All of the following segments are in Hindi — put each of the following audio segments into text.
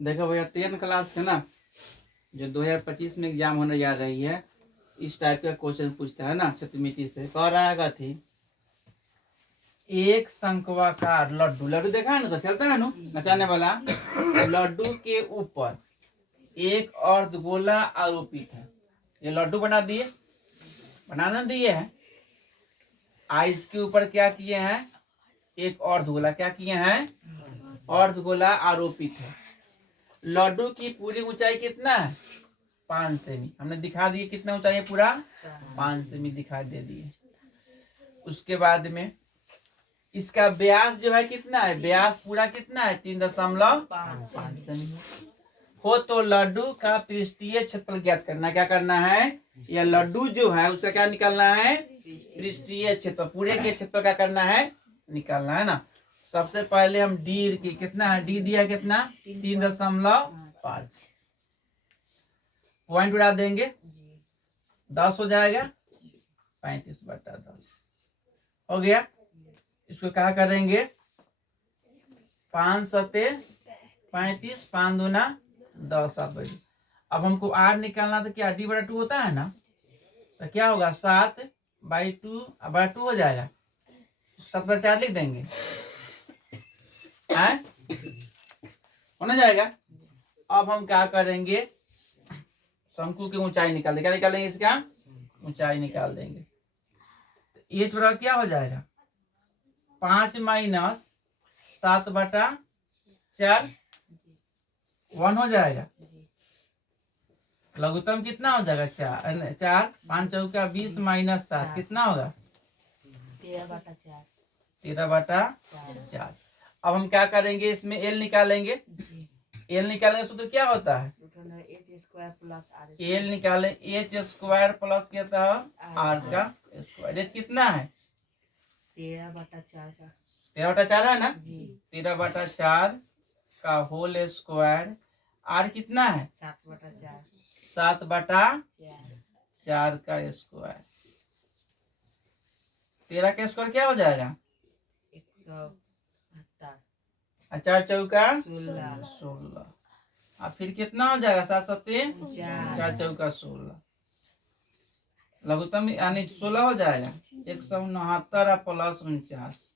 देखो भैया 10 क्लास के ना जो 2025 में एग्जाम होने जा रही है, इस टाइप का क्वेश्चन पूछता है ना छत्रमिति से। कह रहा है थी एक शंक्वाकार लड्डू, लड्डू देखा है ना, सब खेलता है ना नचाने वाला। लड्डू के ऊपर एक अर्धगोला आरोपित है। ये लड्डू बनाना दिए है। आइस के ऊपर क्या किए हैं? एक अर्धगोला क्या किए हैं? अर्धगोला आरोपित है। लड्डू की पूरी ऊंचाई कितना है? 5 सेमी। हमने दिखा दिए कितना ऊंचाई है पूरा? 5 सेमी दिखा दे दिए। उसके बाद में इसका व्यास जो है कितना है? व्यास पूरा कितना है? 3.5 सेमी हो। तो लड्डू का पृष्ठीय क्षेत्रफल ज्ञात करना। क्या करना है? यह लड्डू जो है उसका क्या निकालना है? पृष्ठीय क्षेत्रफल। पूरे के क्षेत्रफल क्या करना है? निकालना है ना। सबसे पहले हम डी की कितना है? डी दिया कितना? 3.5। पॉइंट उड़ा देंगे, 10 हो जाएगा। 35/10 हो गया। इसको क्या करेंगे? 5 सते 35, 5 दूना 10। अब हमको आर निकालना तो क्या D/2 होता है ना, तो क्या होगा? 7/2 हो जाएगा। 7/4 लिख देंगे, होना जाएगा। अब हम क्या करेंगे? शंकु की ऊंचाई निकाल देंगे। क्या निकालेंगे? इसका ऊंचाई निकाल देंगे। ये थोड़ा क्या हो जाएगा? 5 - 7/4 1 हो जाएगा। लघुत्तम कितना हो जाएगा? 4। 5 चौका 20 - 7 कितना होगा? 13/4। अब हम क्या करेंगे? इसमें एल निकालेंगे। एल निकालेंगे सूत्र क्या होता है? एल निकालें h² प्लस क्या है? r का स्क्वायर। एच कितना है? 13/4 है ना। 13/4 का होल स्क्वायर। आर कितना है? 7/4 का स्क्वायर। 13 का स्क्वायर क्या हो जाएगा? 4 चौका 16। अब फिर कितना हो जाएगा? 7 सत्ते 4 चौका 16। लघुत्तम यानी 16 हो जाएगा। 169 प्लस 49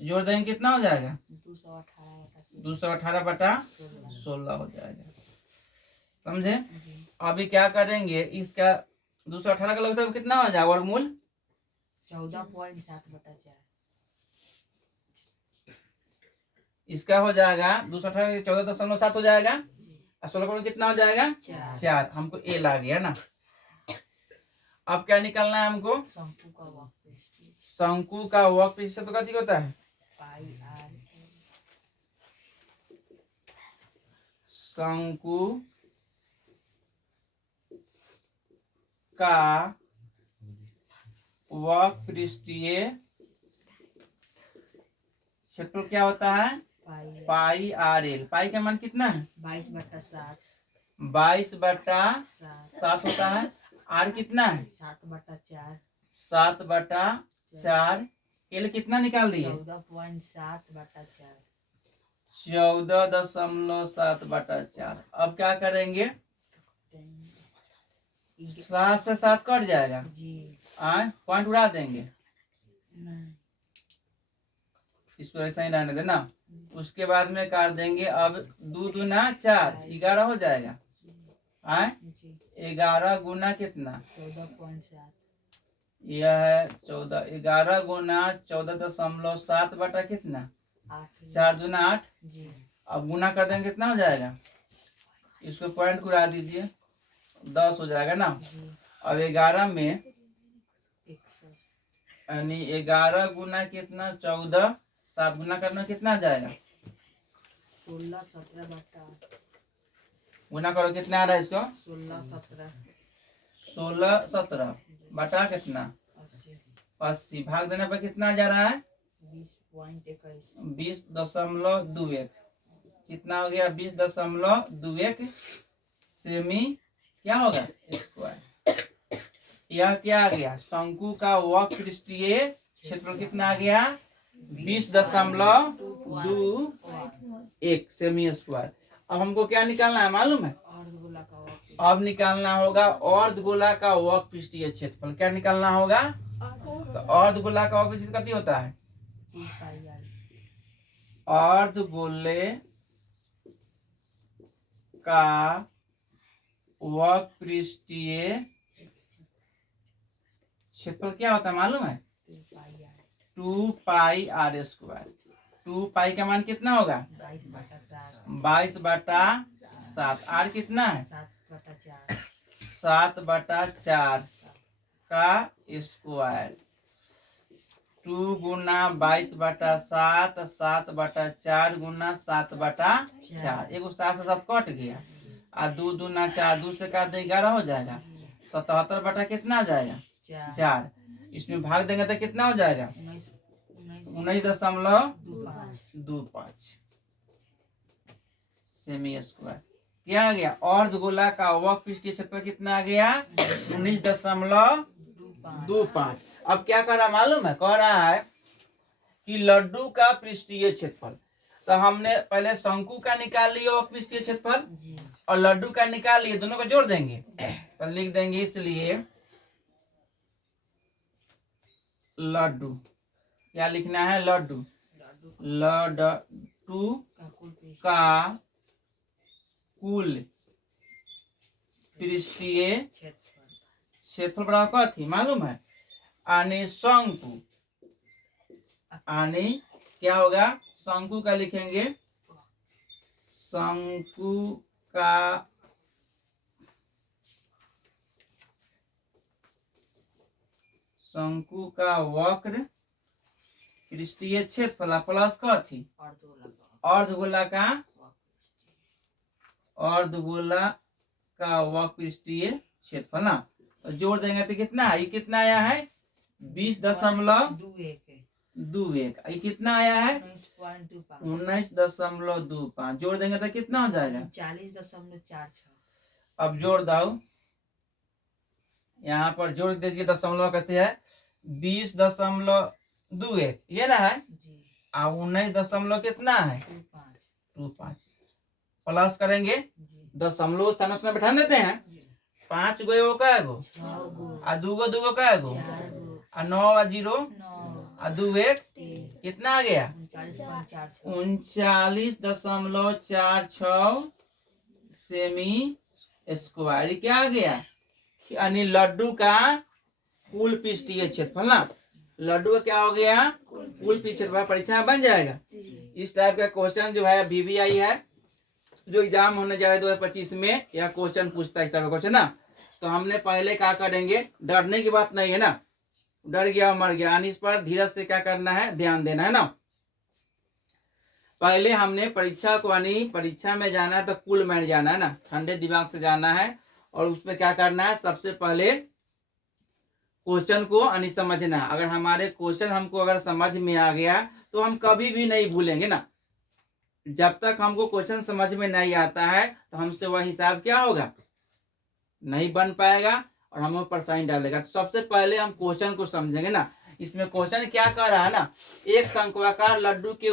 जोड़ देंगे, कितना हो जाएगा? 218/16 हो जाएगा। समझे? अभी क्या करेंगे? इसका 218 का लघुत्तम कितना हो जाएगा? वर्गमूल 14.7/4। इसका हो जाएगा 218 14.7 हो जाएगा। और 16 का कितना हो जाएगा? 4। हमको एल आ गया ना। अब क्या निकालना है हमको? शंकु का वक्र पृष्ठ तो कथी होता है? शंकु का वक्र पृष्ठीय क्षेत्रफल क्या होता है? पाई RL। पाई का मान कितना है? 22/7। 22/7 होता है। आर कितना है? 7/4। 7/4। एल कितना निकाल दिए? 14.7/4। 14.7/4। अब क्या करेंगे? 7 से 7 कट जाएगा जी। पॉइंट उड़ा देंगे। इसको ऐसा ही रहने देना। उसके बाद में काट देंगे। अब 2 दूना 4 11 हो जाएगा। 11 गुना कितना? 14.7। यह है 14। 11 गुना 14.7 बटा कितना? 4 दूना 8। अब गुना कर देंगे, कितना हो जाएगा? इसको पॉइंट उड़ा दीजिए, 10 हो जाएगा ना। अब 11 में यानी 11 गुना कितना? 14। 7 गुना करना कितना आ जाएगा? 16/17। गुना करो, कितना आ रहा है इसको? 16/17। 16/17 बटा कितना? 80। भाग देने पर कितना जा रहा है? 20.21। कितना हो गया? 20.21 सेमी क्या होगा? स्क्वायर। यह क्या आ गया? शंकु का वक्र पृष्ठीय क्षेत्रफल कितना आ गया? 20.21 सेमी स्क्वायर। अब हमको क्या निकालना है मालूम है? अर्धगोला का वर्ग अब निकालना होगा अर्धगोला का वर्ग पृष्ठीय क्षेत्रफल। क्या निकालना होगा? तो अर्धगोला का वर्ग पृष्ठीय कितना होता है? 2 पाई r। अर्धगोले का वर्ग पृष्ठीय क्षेत्रफल क्या होता है मालूम है? 2 पाई r। 2 पाई r स्क्वायर। 2 पाई का मान कितना होगा? 22/7। 22/7। आर कितना है? 7/4। 7/4 का स्क्वायर। 2 गुना 22/7, 7/4 गुना 7/4। एगो 7 से 7 कट गया आ 2 दूना 4, 2 से काट देंगे 11 हो जाएगा। 77 बटा कितना आ जाएगा? 4। इसमें भाग देंगे तो कितना हो जाएगा? 19.25 सेमी स्क्वायर। क्या आ गया? अर्धगोला का वर्ग पृष्ठीय क्षेत्रफल कितना आ गया? 19.25। अब क्या कर रहा मालूम है? कह रहा है कि लड्डू का पृष्ठीय क्षेत्रफल। तो हमने पहले शंकु का निकाल लिया वर्ग पृष्ठीय क्षेत्रफल जी। और लड्डू का निकाल लिए, दोनों को जोड़ देंगे तो लिख देंगे इसलिए लड्डू। क्या लिखना है? लड्डू। लड्डू का कुल पृष्ठीय क्षेत्रफल बराबर क्या थी मालूम है? आने शंकु। आने क्या होगा? शंकु का लिखेंगे शंकु का शंकु का वक्र पृष्ठीय क्षेत्रफल प्लस क्या थी? अर्धगोला का वक्र पृष्ठीय क्षेत्रफल ना। तो जोड़ देंगे तो कितना है? ये कितना आया है? 20.21। ये कितना आया है? 19.25। जोड़ देंगे तो कितना हो जाएगा? 40.46। अब जोड़ दो, यहाँ पर जोड़ दीजिए। दशमलव कहते हैं 20.21 ये ना है। और 19 दशमलव कितना है? 25। प्लस करेंगे, दशमलव स्थान उसमें बैठा देते हैं। 5 गो एगो का एगो आ 2 गो 2 गो का एगो आ 9 आ 0 आ 2 1 कितना आ गया? 39.46 सेमी स्क्वायर। क्या आ गया? यानी लड्डू का कुल पृष्ठीय क्षेत्रफल ना। लड्डू का क्या हो गया? कुल पृष्ठीय क्षेत्रफल। परीक्षा में बन जाएगा। इस टाइप का क्वेश्चन जो है BBI है, जो एग्जाम होने जा रहा है 2025 में, यह क्वेश्चन पूछता है इस टाइप का क्वेश्चन ना। तो हमने पहले क्या करेंगे? डरने की बात नहीं है ना, डर गया मर गया। यानी इस पर धीरज से क्या करना है? ध्यान देना है ना। पहले हमने परीक्षा को, यानी परीक्षा में जाना है तो कुल में जाना है ना, ठंडे दिमाग से जाना है। और उसमें क्या करना है? सबसे पहले क्वेश्चन को यानी समझना। अगर हमारे क्वेश्चन हमको अगर समझ में आ गया तो हम कभी भी नहीं भूलेंगे ना। जब तक हमको क्वेश्चन समझ में नहीं आता है तो हमसे वह हिसाब क्या होगा? नहीं बन पाएगा और हमें परेशानी डालेगा। तो सबसे पहले हम क्वेश्चन को समझेंगे ना। इसमें क्वेश्चन क्या कर रहा है ना? एक शंक्वाकार लड्डू के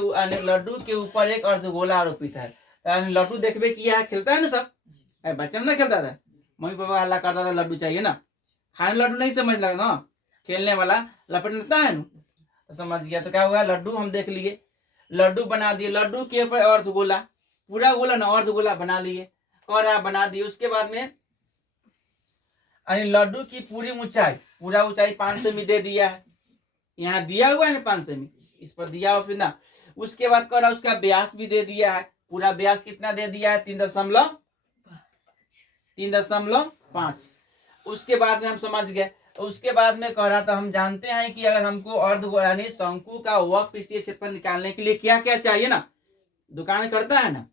ऊपर एक अर्धगोला आरोपित है। यानी लड्डू देखबे किया है, खेलता है ना सब। बच्चा ना खेलता था, मम्मी पापा हल्ला करता था लड्डू चाहिए ना। खाने लड्डू नहीं समझ लगा ना, खेलने वाला लपट लेता है ना, तो समझ गया। तो क्या हुआ? लड्डू हम देख लिए, लड्डू बना दिए। लड्डू के ऊपर अर्धगोला, पूरा गोला ना अर्धगोला बना लिए और बना दिए। उसके बाद में लड्डू की पूरी ऊंचाई 5 सेमी दे दिया है। यहाँ दिया हुआ है ना 5 सेमी, इस पर दिया हुआ फिर ना। उसके बाद करा उसका व्यास भी दे दिया है। पूरा व्यास कितना दे दिया है? 3.5। उसके बाद में हम समझ गए। उसके बाद में कह रहा था, हम जानते हैं कि अगर हमको अर्धगोला यानी शंकु का वक्र पृष्ठीय क्षेत्रफल निकालने के लिए क्या क्या चाहिए ना, दुकान करता है ना,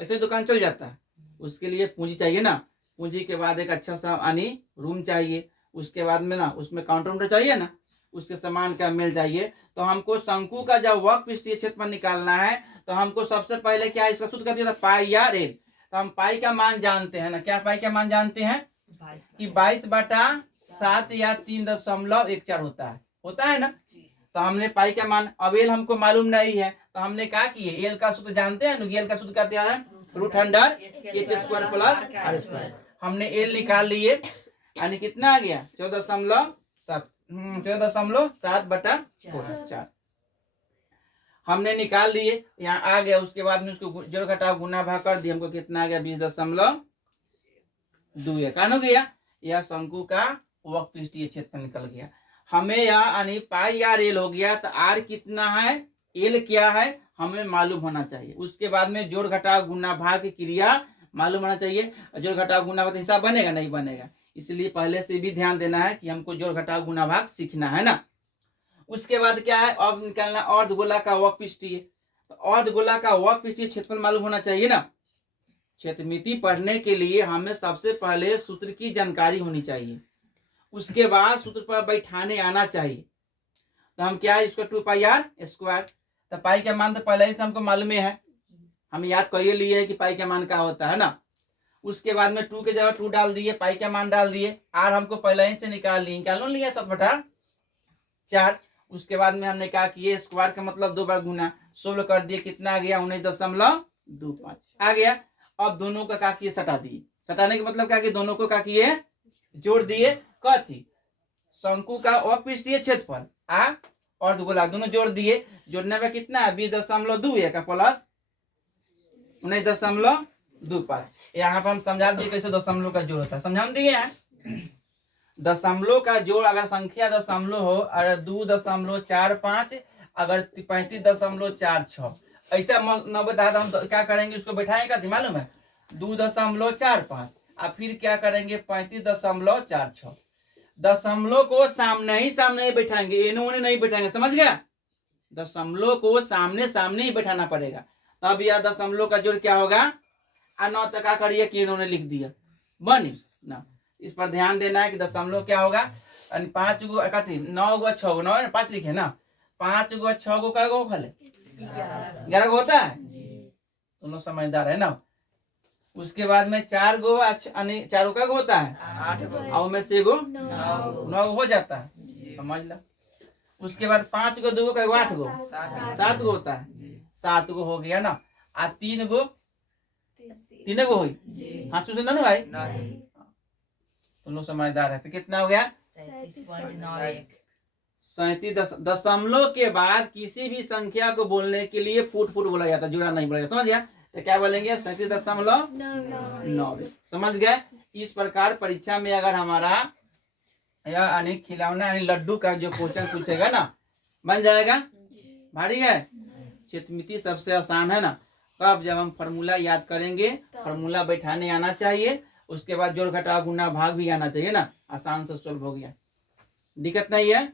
ऐसे दुकान चल जाता है। उसके लिए पूंजी चाहिए ना। पूंजी के बाद एक अच्छा सा यानी रूम चाहिए। उसके बाद में ना उसमें काउंटर चाहिए ना, उसके सामान का मिल चाहिए। तो हमको शंकु का जब वक्र पृष्ठीय क्षेत्रफल निकालना है तो हमको सबसे पहले क्या इसका सूत्र कर दिया था? पाई या रेल। तो हम पाई का मान जानते हैं ना। क्या पाई का मान जानते हैं? कि 22/7 या 3.14 होता है ना। तो हमने पाई का मान, अब एल हमको मालूम नहीं है तो हमने क्या किए? एल का सूत्र जानते हैं ना। एल का सूत्र कहते हैं root under H square plus R square. हमने एल निकाल लिए, यानी कितना आ गया 14.7 हमने निकाल दिए, यहाँ आ गया। उसके बाद में उसको जोड़ घटाव गुना भाग कर दिया, हमको कितना आ गया 20.2 कान हो गया। यह शंकु का वक्र पृष्ठीय क्षेत्रफल निकल गया। हमें यहाँ यानी पाई आर एल हो गया, तो आर कितना है, एल क्या है, हमें मालूम होना चाहिए। उसके बाद में जोड़ घटाव गुना भाग की क्रिया मालूम होना चाहिए। जोड़ घटाव गुना भाग हिसाब बनेगा नहीं बनेगा, इसलिए पहले से भी ध्यान देना है कि हमको जोड़ घटाव गुना भाग सीखना है ना। उसके बाद क्या है, अब निकालना अर्धगोला का वक्र पृष्ठीय। तो अर्धगोला का वक्र पृष्ठीय क्षेत्रफल मालूम होना चाहिए ना। क्षेत्रमिति पढ़ने के लिए हमें सबसे पहले सूत्र की जानकारी होनी चाहिए, उसके बाद सूत्र पर बैठाने आना चाहिए। तो हम क्या है, इसको 2 पाई आर स्क्वायर, तो पाई का मान तो पहले ही से हमको मालूम है, हम याद कर लिए है कि पाई का मान क्या होता है ना। उसके बाद में 2 के जगह 2 डाल दिए, पाई का मान डाल दिए, आर हमको पहले ही से निकाल लिया 7/4। उसके बाद में हमने क्या किए, स्क्वायर का मतलब 2 बार गुना, 16 कर दिए, कितना आ गया 19.25 आ गया। अब दोनों का क्या किए, सटा दिए। सटाने का मतलब क्या कि दोनों को क्या किए, जोड़ दिए। कथी, शंकु का अपृष्ठीय क्षेत्रफल और अर्धगोला दोनों जोड़ दिए। जोड़ने में कितना है 20.2 का प्लस 19.25। यहाँ पर हम समझा दिए कैसे दशमलव का जोड़ होता है, समझा दिए हैं। दशमलव का जोड़ अगर संख्या दशमलव हो, अगर 2.45, अगर 35.46 ऐसा न बता, हम क्या करेंगे, उसको बैठाएंगे कथी मालूम है, 2.45 और फिर क्या करेंगे 35.46। दशमलव को सामने ही बैठाएंगे, इन्होंने नहीं बैठाएंगे, समझ गया। दशमलव को सामने ही बैठाना पड़ेगा, तब यह दशमलव का जोड़ क्या होगा। 9 तक क्या करिए कि इन्होंने लिख दिया बनी ना। इस पर ध्यान देना है कि दशमलव क्या होगा, 5 गो कथी 9 गो 6 गो 9 5 लिखे ना, 5 गो 6 गो का गो फले 11 गो होता है, दोनों समझदार है ना। उसके बाद में 4 गो 4 का गो होता है 8 गो और में से गो 9 गो हो जाता है, समझ ला। उसके बाद 5 गो 2 गो का 8 गो 7 गो होता है, 7 गो हो गया ना। 3 गो 3 गो हुई, हाँ सुन ना भाई, दोनों समझदार है। तो कितना हो गया 37। दशमलव के बाद किसी भी संख्या को बोलने के लिए फुट बोला जाता है, जुड़ा नहीं बोला जाता, समझ गया। तो क्या बोलेंगे 37.9। समझ गए। इस प्रकार परीक्षा में अगर हमारा यानी खिलौना यानी लड्डू का जो क्वेश्चन पूछेगा ना, बन जाएगा। भारी है, क्षेत्रमिति सबसे आसान है ना। कब, जब हम फॉर्मूला याद करेंगे, फॉर्मूला बैठाने आना चाहिए, उसके बाद जोड़ घटाव गुना भाग भी आना चाहिए ना, आसान से सॉल्व हो गया, दिक्कत नहीं है।